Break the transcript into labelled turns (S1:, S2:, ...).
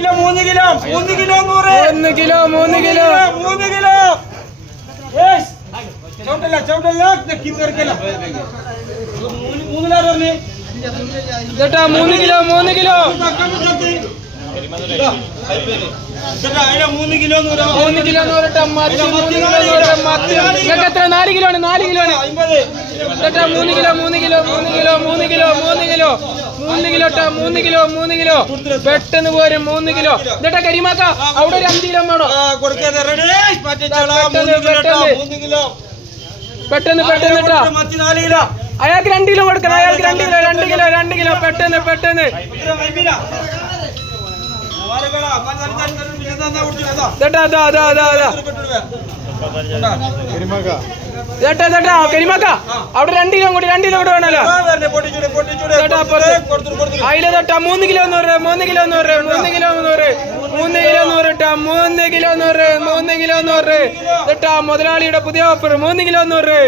S1: Kilo മൂന്ന് kilo മൂന്ന് kilo നൂറ്.
S2: ഒന്ന് കിലോ മൂന്ന് കിലോ.
S1: മൂന്ന് കിലോ. ചവിട്ടല്ല ചവിട്ടല്ല. കിന്നർക്കല്ല
S2: ചേട്ടാ മൂന്ന് കിലോ മൂന്ന് കിലോ
S1: ചേട്ടാ മൂന്ന് കിലോ
S2: മൂന്ന് കിലോ മൂന്ന് കിലോ നിങ്ങൾക്ക് എത്ര? നാല് കിലോ ആണ് നാല് കിലോ ആണ് ചേട്ടാ മൂന്ന് കിലോ മൂന്ന് കിലോ മൂന്ന് കിലോ മൂന്ന് കിലോ മൂന്ന് കിലോ. മൂന്ന് കിലോ മൂന്ന് കിലോ മൂന്ന് കിലോ. പെട്ടെന്ന് പോരും മൂന്ന് കിലോ. എന്നിട്ട് കരിമാക്ക അവിടെ ഒരു അഞ്ച് കിലോ വേണോ? പെട്ടെന്ന്, പെട്ടെന്ന്.
S1: മൂന്ന് കിലോ.
S2: പെട്ടെന്ന് പെട്ടെന്ന് ട്ടാ
S1: മത്തി നാല് കിലോ.
S2: അയാൾക്ക് രണ്ട് കിലോ കൊടുക്കണം അയാൾക്ക് രണ്ട് കിലോ രണ്ട് കിലോ. രണ്ട് കിലോ. പെട്ടെന്ന് പെട്ടെന്ന്. ചേട്ടാ അതാ അതാ അതാ അതാ ചേട്ടാ ചേട്ടാ കരിമാക്ക. അവിടെ രണ്ട് കിലോ കൂടി രണ്ട് കിലോ കൂടി
S1: വേണല്ലോ.
S2: ചേട്ടാ, തൊട്ടാ മൂന്ന് കിലോ നൂറ് മൂന്ന് കിലോ നൂറ് മൂന്ന് കിലോ നൂറ് മൂന്ന് കിലോ നൂറ് ഇട്ടാ മൂന്ന് കിലോ നൂറ് മൂന്ന് കിലോ നൂറ്. ഇട്ടാ മുതലാളിയുടെ പുതിയ ഓഫർ. മൂന്ന് കിലോ നൂറ്.